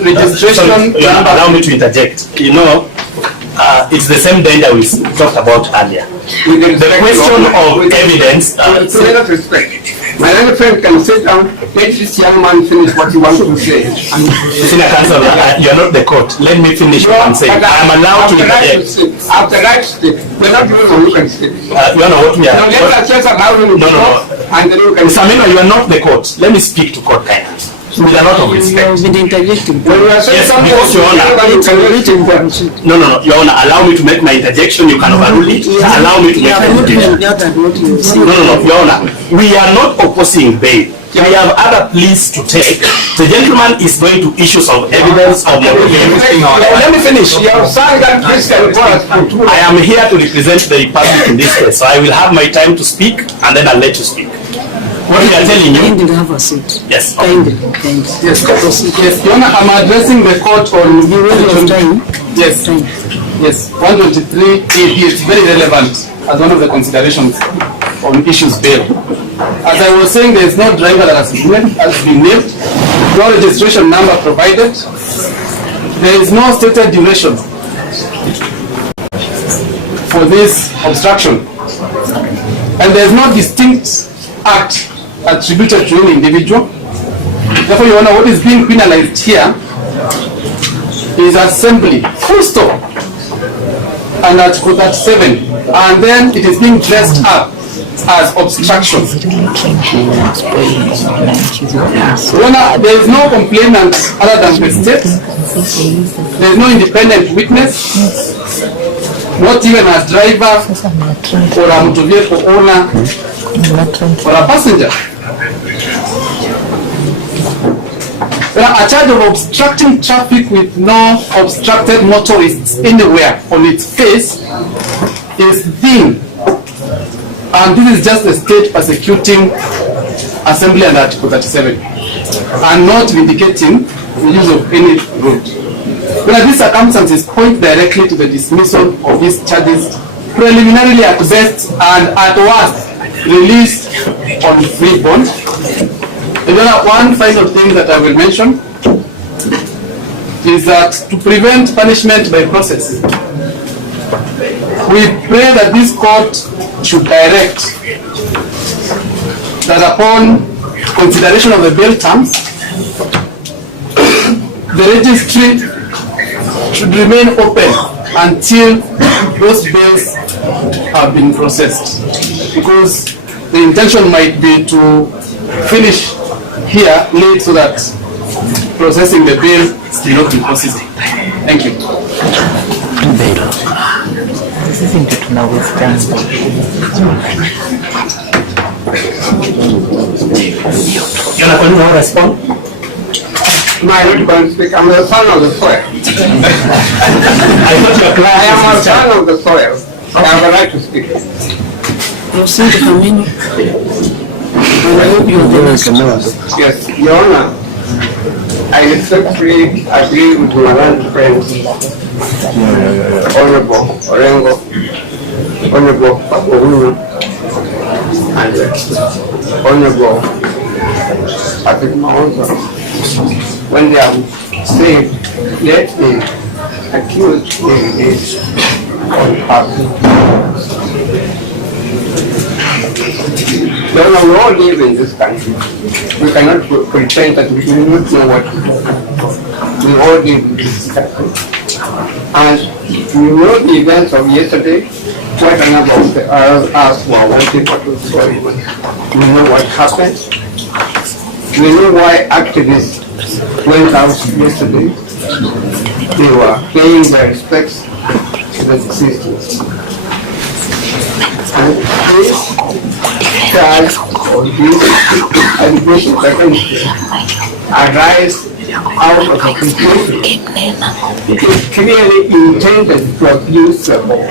registration number. Allow me to interject. It's the same danger we talked about earlier. The question of evidence. Let us respect. My other friend can sit down, let this young man finish what he wants to say. Senior Counsel, you are not the court. Let me finish what I'm saying. I am allowed to interject. After that step, we're not doing what you can say. You know what we are. No. Khaminwa, you are not the court. Let me speak to court kindly. With a lot of respect. Yes, because Your Honor. No. Your Honor, allow me to make my interjection. You can overrule it. Allow me to make my interjection. No. Your Honor, we are not opposing bail. We have other pleas to take. The gentleman is going to issue some evidence of the Let me finish. I am here to represent the Republic in this case, so I will have my time to speak, and then I'll let you speak. What we are telling you. Have a seat. Yes. Yes. Your Honor, I'm addressing the court on time. Yes. 123 is very relevant as one of the considerations on issues bail. As I was saying, there is no driver that has been named, no registration number provided, there is no stated duration for this obstruction, and there is no distinct act attributed to any individual. Therefore, Your Honor, what is being penalized here is assembly, full stop, and Article 37, and then it is being dressed up as obstruction. Your Honor, there is no complainant other than the state. There is no independent witness, not even a driver or a motor vehicle owner or a passenger. A charge of obstructing traffic with no obstructed motorists anywhere on its face is thin, and this is just the state persecuting assembly under Article 37 and not vindicating the use of any road. But these circumstances point directly to the dismissal of these charges preliminarily at best and at worst released on free bond. And then one final thing that I will mention is that to prevent punishment by process, we pray that this court should direct that upon consideration of the bail terms, the registry should remain open until those bails have been processed, because the intention might be to finish here late so that processing the bail will not be possible. Thank you. You respond? No, I'm not going to speak. I'm a son of the soil. I thought you were I am a son of the soil. I have a right to speak. Proceed, Khaminwa. Yes, Your Honor, I respectfully agree with my learned friend, Honorable Orengo, Honorable Pabuhuru, and Honorable Patrick Maonzo, when they have said, let the accused is unhappy. No, we all live in this country. We cannot pretend that we do not know what to do. We all live in this country. And we know the events of yesterday. Quite a number of us were wanting to sorry. We know what happened. We know why activists went out yesterday. They were paying their respects to the deceased. And this charge or these allegations against them arise out of a confusion. It is clearly intended to abuse the law.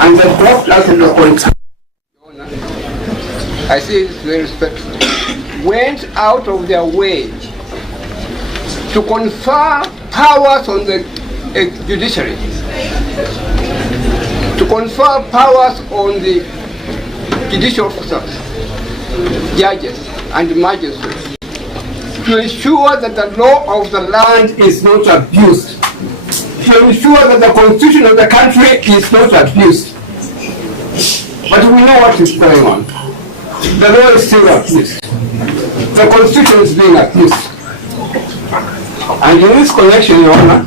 and the doctors in the country, I say this very respectfully, went out of their way to confer powers on the judiciary, to confer powers on the judicial officers, judges, and magistrates, to ensure that the law of the land is not abused, to ensure that the constitution of the country is not abused. But we know what is going on. The law is still abused. The constitution is being abused. And in this connection, Your Honor,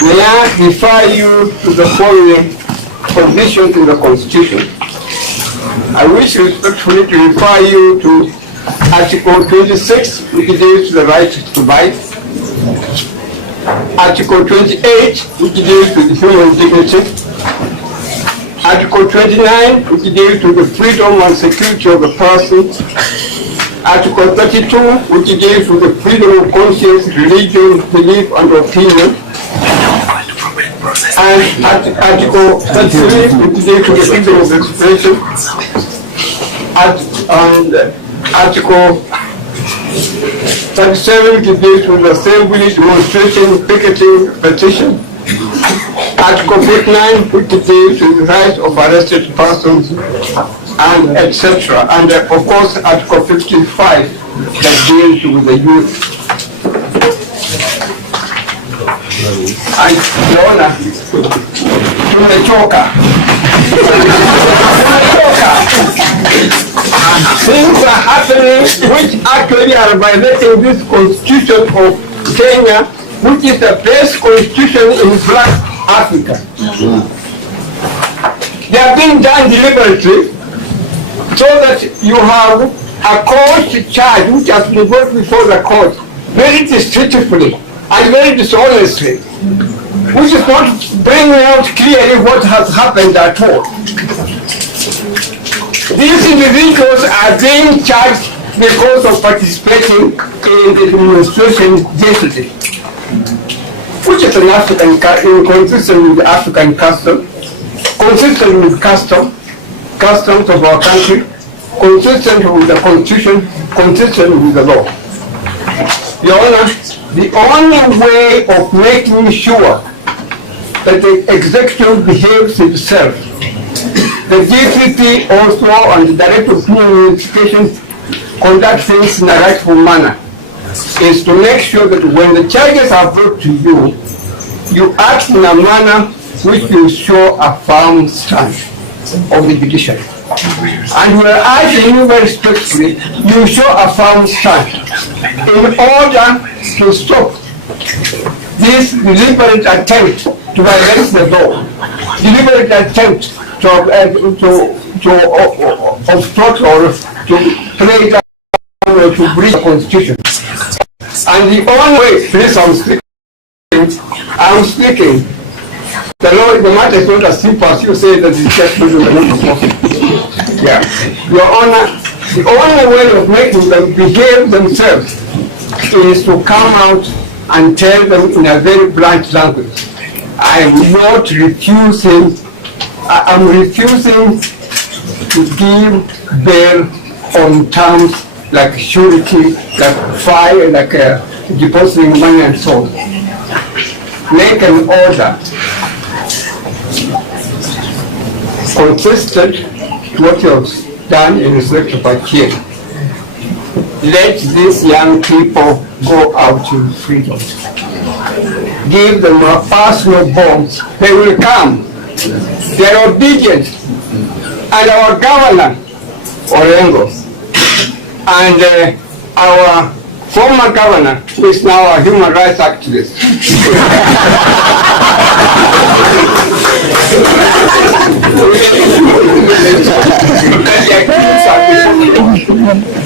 may I refer you to the following provisions in the constitution. I wish respectfully to refer you to Article 26, which deals with the right to buy. Article 28, which deals with human dignity. Article 29, which deals with the freedom and security of the person. Article 32, which deals with the freedom of conscience, religion, belief, and opinion. And Article 33, which deals with the freedom of expression. And Article 37, which deals with assembly, demonstration, picketing, petition. Article 59, which deals with the rights of arrested persons, and etc. And of course, Article 55, that deals with the youth. And Your Honor, Tumechoka. Things are happening which actually are violating this constitution of Kenya, which is the best constitution in Black Africa. They are being done deliberately so that you have a court charge which has been brought before the court very deceitfully and very dishonestly, which is not bringing out clearly what has happened at all. These individuals are being charged because of participating in the demonstration yesterday, which is an African, consistent with the African custom, consistent with customs of our country, consistent with the constitution, consistent with the law. Your Honor, the only way of making sure that the executive behaves itself, the DPP also and the Director of Criminal Investigation conduct things in a rightful manner, is to make sure that when the charges are brought to you, you act in a manner which will show a firm stand of the judiciary. And we are urging you very strictly, you show a firm stand in order to stop this deliberate attempt to violate the law, deliberate attempt to obstruct or to play down or to breach the constitution. And the only way, please, I'm speaking. The law, the matter is not as simple as you say that it's just possible. Yeah. Your Honor, the only way of making them behave themselves is to come out and tell them in a very blunt language, I am not refusing, I'm refusing to give bail on terms like surety, like fire, like depositing money and so on. Make an order consistent to what you have done in respect of Akira. Let these young people go out in freedom. Give them a personal bonds. They will come. They are obedient. And our governor, Orengo, and our former governor, who is now a human rights activist,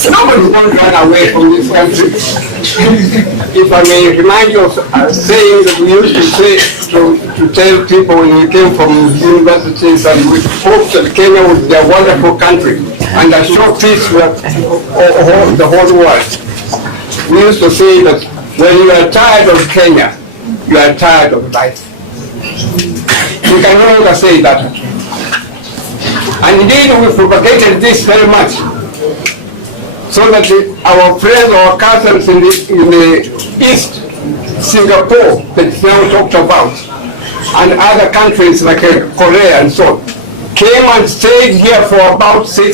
nobody's going to run away from this country. If I may remind you of saying that we used to say to tell people when we came from universities and we hoped that Kenya would be a wonderful country and a show peace with the whole world. We used to say that when you are tired of Kenya, you are tired of life. We can no longer say that. And indeed, we propagated this very much, so that our friends, our cousins in the East, Singapore, that's now talked about, and other countries like Korea and so on, came and stayed here for about 3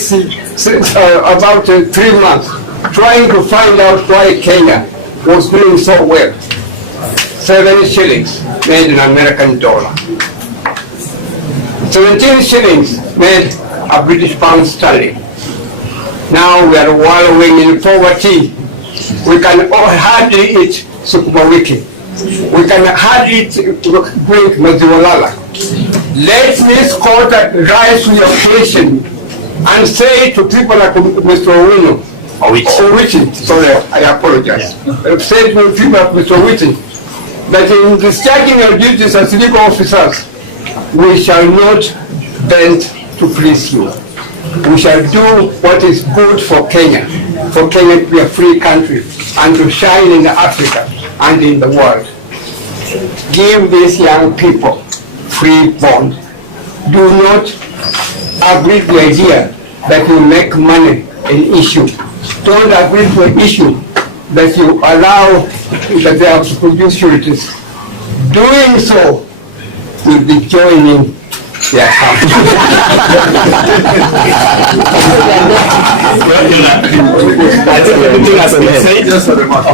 months, trying to find out why Kenya was doing so well. 7 shillings made an American dollar. 17 shillings made a British pound sterling. Now we are wallowing in poverty. We can hardly eat sukuma wiki. We can hardly drink maziwa lala. Let this court rise to the occasion and say to people like Mr. Owino, sorry, I apologize. Say to people like Mr. Owino that in discharging our duties as legal officers, we shall not bend to please you. We shall do what is good for Kenya to be a free country and to shine in Africa and in the world. Give these young people free bond. Do not agree to the idea that you make money an issue. Don't agree to an issue that you allow that they have to produce sureties. Doing so will be joining their company. Everything has been said. Just a remark.